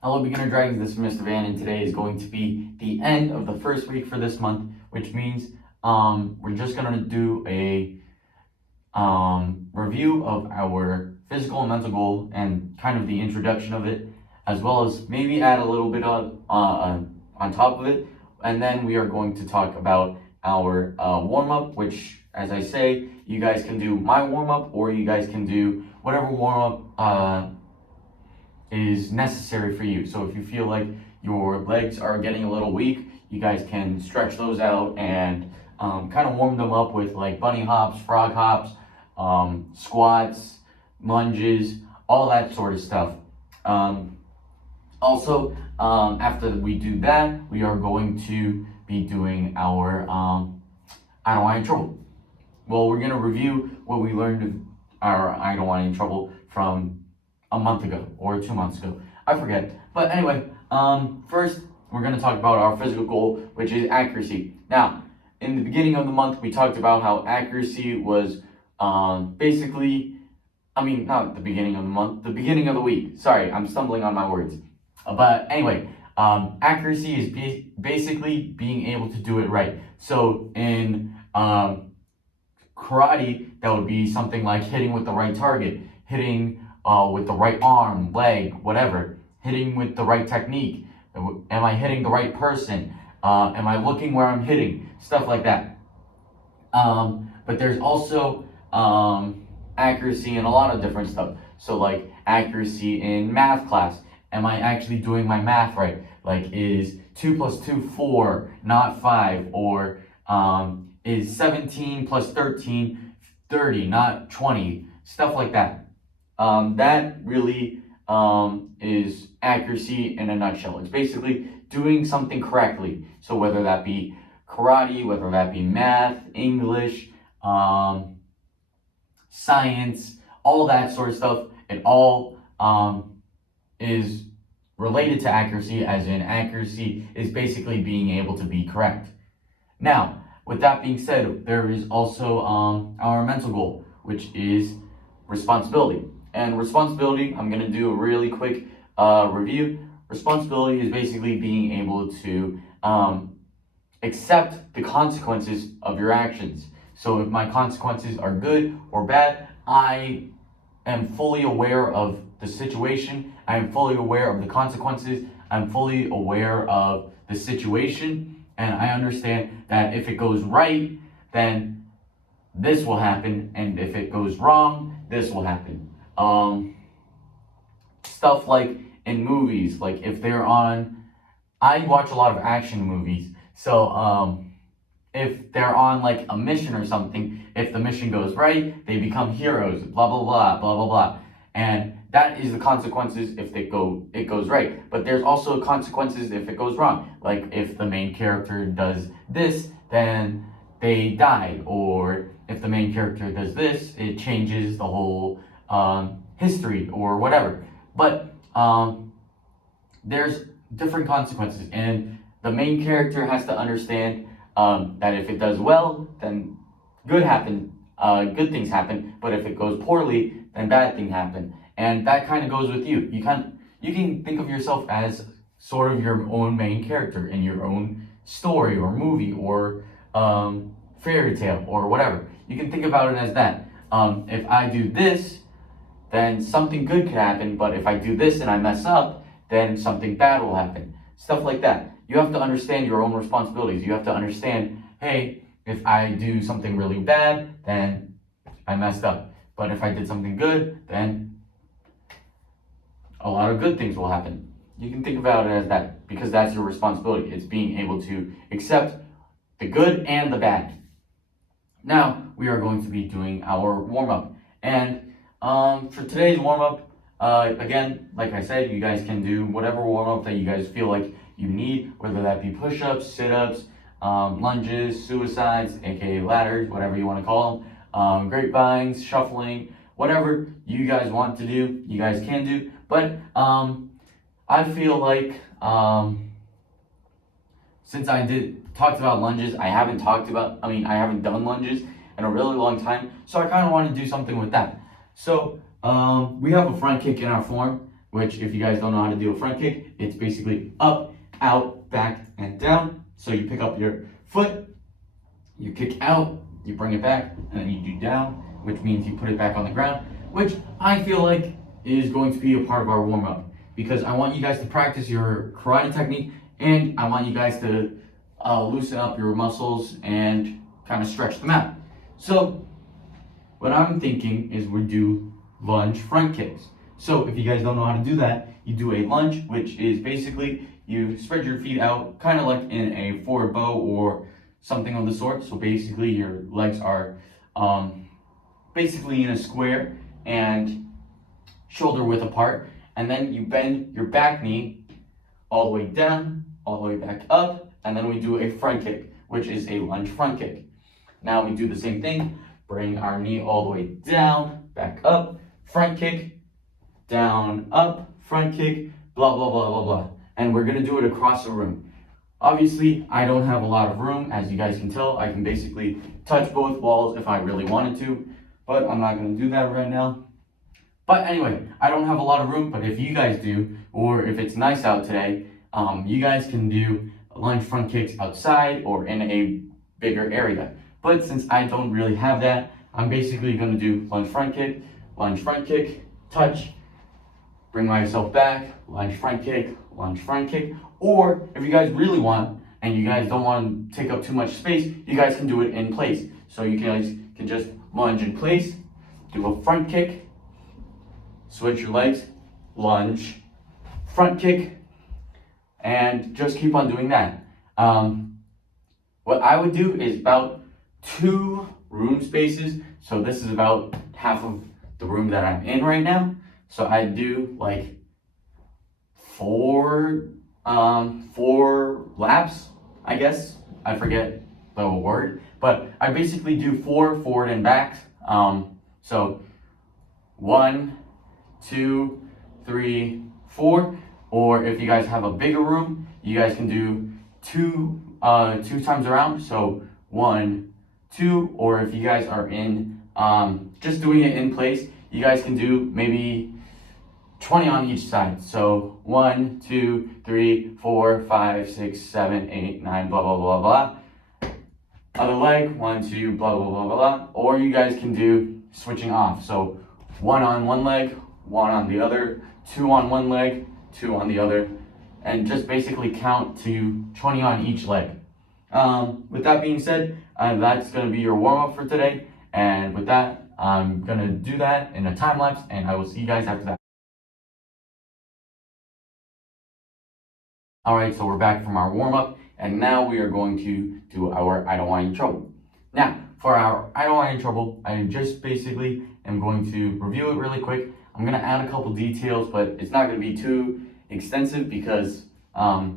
Hello, beginner dragons. This is Mr. Van, and today is going to be the end of the first week for this month, which means we're just gonna do a review of our physical and mental goal and kind of the introduction of it, as well as maybe add a little bit on top of it, and then we are going to talk about our warm up, which, as I say, you guys can do my warm up or you guys can do whatever warm up is necessary for you. So if you feel like your legs are getting a little weak, you guys can stretch those out and kind of warm them up with like bunny hops, frog hops, squats, lunges, all that sort of stuff. Also, after we do that, we are going to be doing our I don't want any trouble. Well, we're going to review what we learned of our I don't want any trouble from a month ago or 2 months ago. I forget. But anyway, first we're going to talk about our physical goal, which is accuracy. Now, in the beginning of the month, we talked about how accuracy was not the beginning of the month, the beginning of the week. Sorry, I'm stumbling on my words. But anyway, accuracy is basically being able to do it right. So in karate, that would be something like hitting with the right target, hitting with the right arm, leg, whatever, hitting with the right technique. Am I hitting the right person? Am I looking where I'm hitting? Stuff like that. But there's also accuracy in a lot of different stuff. So like accuracy in math class. Am I actually doing my math right? Like, is 2 plus 2 4, not 5? Or is 17 plus 13 30, not 20? Stuff like that. That really is accuracy in a nutshell. It's basically doing something correctly. So whether that be karate, whether that be math, English, science, all that sort of stuff, it all is related to accuracy, as in accuracy is basically being able to be correct. Now, with that being said, there is also our mental goal, which is responsibility. And responsibility, I'm going to do a really quick review. Responsibility is basically being able to accept the consequences of your actions. So if my consequences are good or bad, I am fully aware of the situation. I am fully aware of the consequences. I'm fully aware of the situation. And I understand that if it goes right, then this will happen. And if it goes wrong, this will happen. Stuff like in movies, like if they're on, I watch a lot of action movies. So if they're on like a mission or something, if the mission goes right, they become heroes, blah, blah, blah, blah, blah, blah. And that is the consequences if it goes right. But there's also consequences if it goes wrong. Like if the main character does this, then they die. Or if the main character does this, it changes the whole history or whatever. But there's different consequences. And the main character has to understand that if it does well, then good things happen. But if it goes poorly, then bad things happen. And that kind of goes with you. You can think of yourself as sort of your own main character in your own story or movie or fairy tale or whatever. You can think about it as that. If I do this, then something good could happen. But if I do this and I mess up, then something bad will happen. Stuff like that. You have to understand your own responsibilities. You have to understand, hey, if I do something really bad, then I messed up. But if I did something good, then a lot of good things will happen. You can think about it as that, because that's your responsibility. It's being able to accept the good and the bad. Now, we are going to be doing our warm-up. And for today's warm-up, again, like I said, you guys can do whatever warm-up that you guys feel like you need, whether that be push-ups, sit-ups, lunges, suicides, aka ladders, whatever you want to call them, grapevines, shuffling, whatever you guys want to do, you guys can do. But I feel like since I talked about lunges, I haven't done lunges in a really long time, so I kind of want to do something with that. So we have a front kick in our form, which if you guys don't know how to do a front kick, it's basically up, out, back, and down. So you pick up your foot, you kick out, you bring it back, and then you do down, which means you put it back on the ground, which I feel like is going to be a part of our warm-up, because I want you guys to practice your karate technique, and I want you guys to loosen up your muscles and kind of stretch them out. So what I'm thinking is we do lunge front kicks. So if you guys don't know how to do that, you do a lunge, which is basically you spread your feet out kind of like in a forward bow or something of the sort. So basically your legs are basically in a square and shoulder width apart, and then you bend your back knee all the way down, all the way back up, and then we do a front kick, which is a lunge front kick. Now we do the same thing, bring our knee all the way down, back up, front kick, down, up, front kick, blah, blah, blah, blah, blah. And we're gonna do it across the room. Obviously, I don't have a lot of room, as you guys can tell. I can basically touch both walls if I really wanted to, but I'm not gonna do that right now. But anyway, I don't have a lot of room, but if you guys do, or if it's nice out today, you guys can do lunge front kicks outside or in a bigger area. But since I don't really have that, I'm basically gonna do lunge front kick, touch, bring myself back, lunge front kick, or if you guys really want, and you guys don't want to take up too much space, you guys can do it in place. So you guys can just lunge in place, do a front kick, switch your legs, lunge, front kick, and just keep on doing that. What I would do is about 2 room spaces. So this is about half of the room that I'm in right now. So I do like 4 laps, I guess. I forget the word, but I basically do 4 forward and back. So 1, 2, 3, 4. Or if you guys have a bigger room, you guys can do 2 times around. So 1, 2, or if you guys are in just doing it in place, you guys can do maybe 20 on each side. So 1, 2, 3, 4, 5, 6, 7, 8, 9, blah, blah, blah, blah. Other leg, 1, 2, blah, blah, blah, blah, blah. Or you guys can do switching off. So 1 on one leg, 1 on the other, 2 on one leg, 2 on the other, and just basically count to 20 on each leg. With that being said, that's going to be your warm-up for today. And with that, I'm going to do that in a time lapse, and I will see you guys after that. Alright, so we're back from our warm-up, and now we are going to do our I don't want any trouble. Now, for our I don't want any trouble, I just basically am going to review it really quick. I'm going to add a couple details, but it's not going to be too extensive because a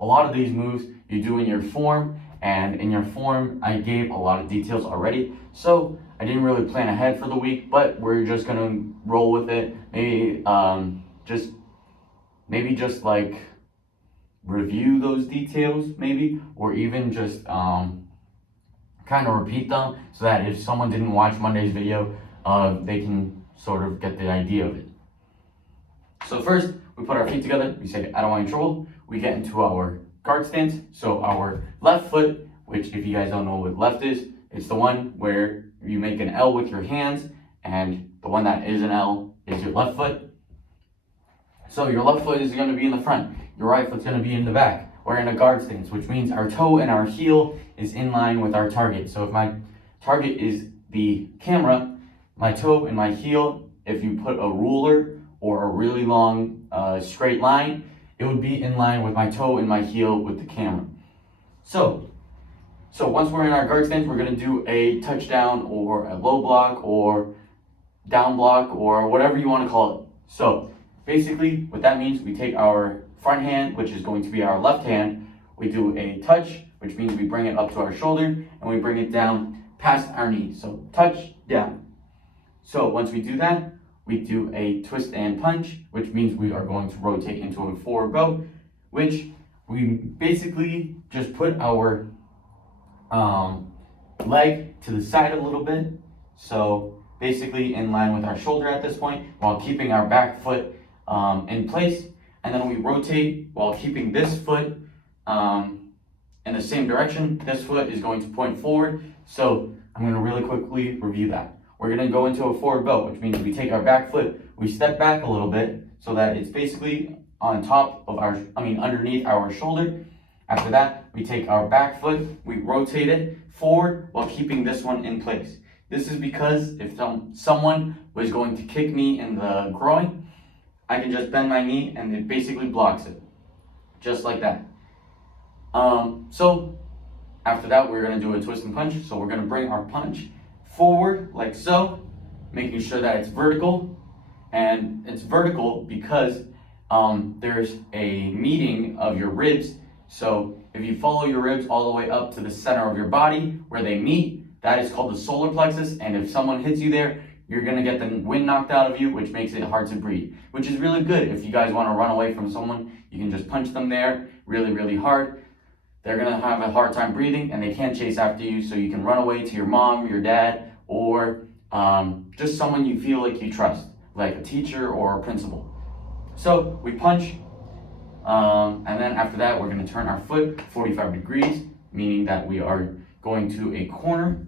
lot of these moves you do in your form, and in your form I gave a lot of details already, so I didn't really plan ahead for the week, but we're just going to roll with it. Maybe just like review those details maybe, or even just kind of repeat them so that if someone didn't watch Monday's video, they can sort of get the idea of it. So first, we put our feet together, we say I don't want any trouble, we get into our guard stance. So our left foot, which if you guys don't know what left is, it's the one where you make an L with your hands, and the one that is an L is your left foot. So your left foot is going to be in the front, your right foot's going to be in the back. We're in a guard stance, which means our toe and our heel is in line with our target. So if my target is the camera, my toe and my heel, if you put a ruler or a really long straight line, it would be in line with my toe and my heel with the camera. So once we're in our guard stance, we're going to do a touchdown or a low block or down block or whatever you want to call it. So basically what that means, we take our front hand, which is going to be our left hand, we do a touch, which means we bring it up to our shoulder and we bring it down past our knee. So touch, down. So once we do that, we do a twist and punch, which means we are going to rotate into a forward bow, which we basically just put our leg to the side a little bit. So basically in line with our shoulder at this point, while keeping our back foot in place, and then we rotate while keeping this foot in the same direction. This foot is going to point forward. So I'm going to really quickly review that. We're going to go into a forward bow, which means we take our back foot, we step back a little bit so that it's basically on top of underneath our shoulder. After that, we take our back foot, we rotate it forward while keeping this one in place. This is because if someone was going to kick me in the groin, I can just bend my knee and it basically blocks it. Just like that. So after that, we're going to do a twist and punch. So we're going to bring our punch forward like so, making sure that it's vertical. And it's vertical because there's a meeting of your ribs. So if you follow your ribs all the way up to the center of your body where they meet, that is called the solar plexus. And if someone hits you there, you're going to get the wind knocked out of you, which makes it hard to breathe, which is really good. If you guys want to run away from someone, you can just punch them there really, really hard. They're going to have a hard time breathing and they can't chase after you. So you can run away to your mom, your dad, or just someone you feel like you trust, like a teacher or a principal. So we punch, and then after that, we're going to turn our foot 45 degrees, meaning that we are going to a corner.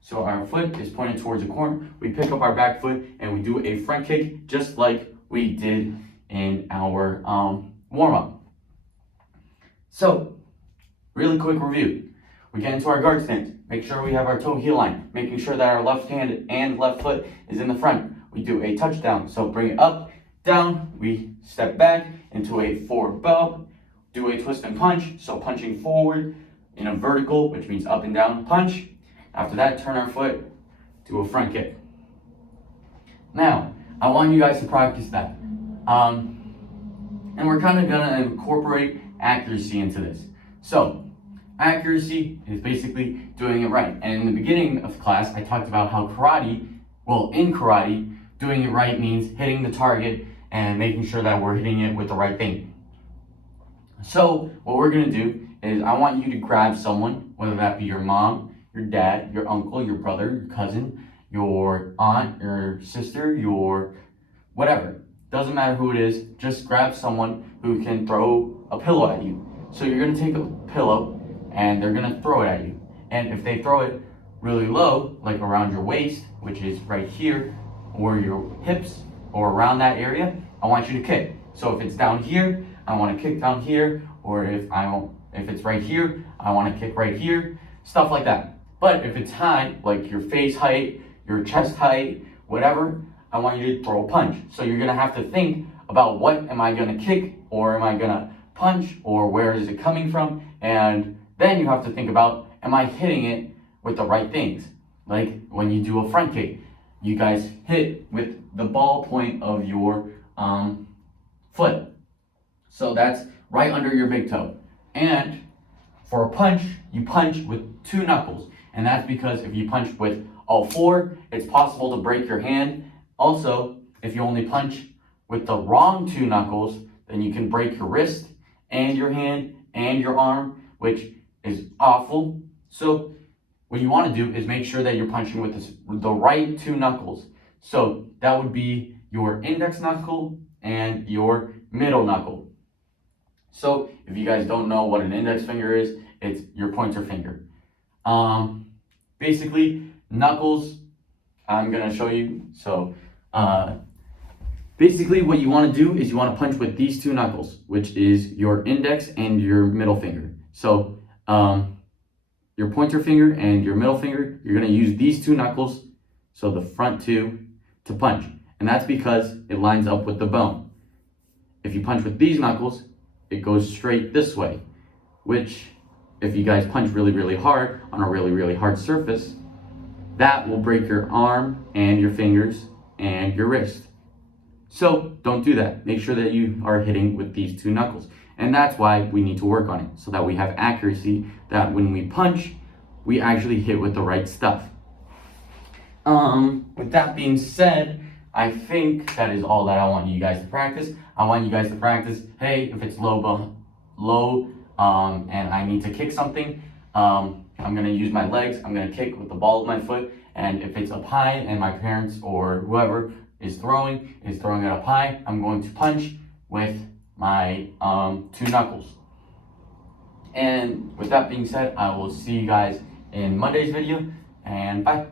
So our foot is pointed towards a corner. We pick up our back foot and we do a front kick, just like we did in our warm-up. So, really quick review. We get into our guard stance. Make sure we have our toe heel line, making sure that our left hand and left foot is in the front. We do a touchdown. So bring it up, down, we step back into a forward bow, do a twist and punch. So punching forward in a vertical, which means up and down punch. After that, turn our foot, do a front kick. Now, I want you guys to practice that. And we're kind of gonna incorporate accuracy into this. So, accuracy is basically doing it right. And in the beginning of class, I talked about how in karate, doing it right means hitting the target and making sure that we're hitting it with the right thing. So, what we're gonna do is I want you to grab someone, whether that be your mom, your dad, your uncle, your brother, your cousin, your aunt, your sister, your whatever. Doesn't matter who it is, just grab someone who can throw a pillow at you. So you're gonna take a pillow and they're gonna throw it at you. And if they throw it really low, like around your waist, which is right here, or your hips, or around that area, I want you to kick. So if it's down here, I wanna kick down here, or if it's right here, I wanna kick right here, stuff like that. But if it's high, like your face height, your chest height, whatever, I want you to throw a punch. So you're gonna have to think about what am I gonna kick, or am I gonna punch, or where is it coming from? And then you have to think about, am I hitting it with the right things? Like when you do a front kick, you guys hit with the ball point of your foot. So that's right under your big toe. And for a punch, you punch with 2 knuckles. And that's because if you punch with all 4, it's possible to break your hand. Also, if you only punch with the wrong 2 knuckles, then you can break your wrist and your hand and your arm, which is awful. So what you want to do is make sure that you're punching with the right 2 knuckles. So that would be your index knuckle and your middle knuckle. So if you guys don't know what an index finger is, it's your pointer finger. Basically, knuckles, I'm gonna show you. So basically what you want to do is you want to punch with these 2 knuckles, which is your index and your middle finger. So your pointer finger and your middle finger, you're gonna use these 2 knuckles, so the front 2, to punch. And that's because it lines up with the bone. If you punch with these knuckles, it goes straight this way, which if you guys punch really, really hard on a really, really hard surface, that will break your arm and your fingers and your wrist. So don't do that. Make sure that you are hitting with these 2 knuckles. And that's why we need to work on it, so that we have accuracy, that when we punch, we actually hit with the right stuff. With that being said, I think that is all that I want you guys to practice. I want you guys to practice, hey, if it's low, and I need to kick something, I'm gonna use my legs, I'm gonna kick with the ball of my foot, and if it's up high and my parents or whoever is throwing it up high. I'm going to punch with my 2 knuckles. And with that being said, I will see you guys in Monday's video, and bye.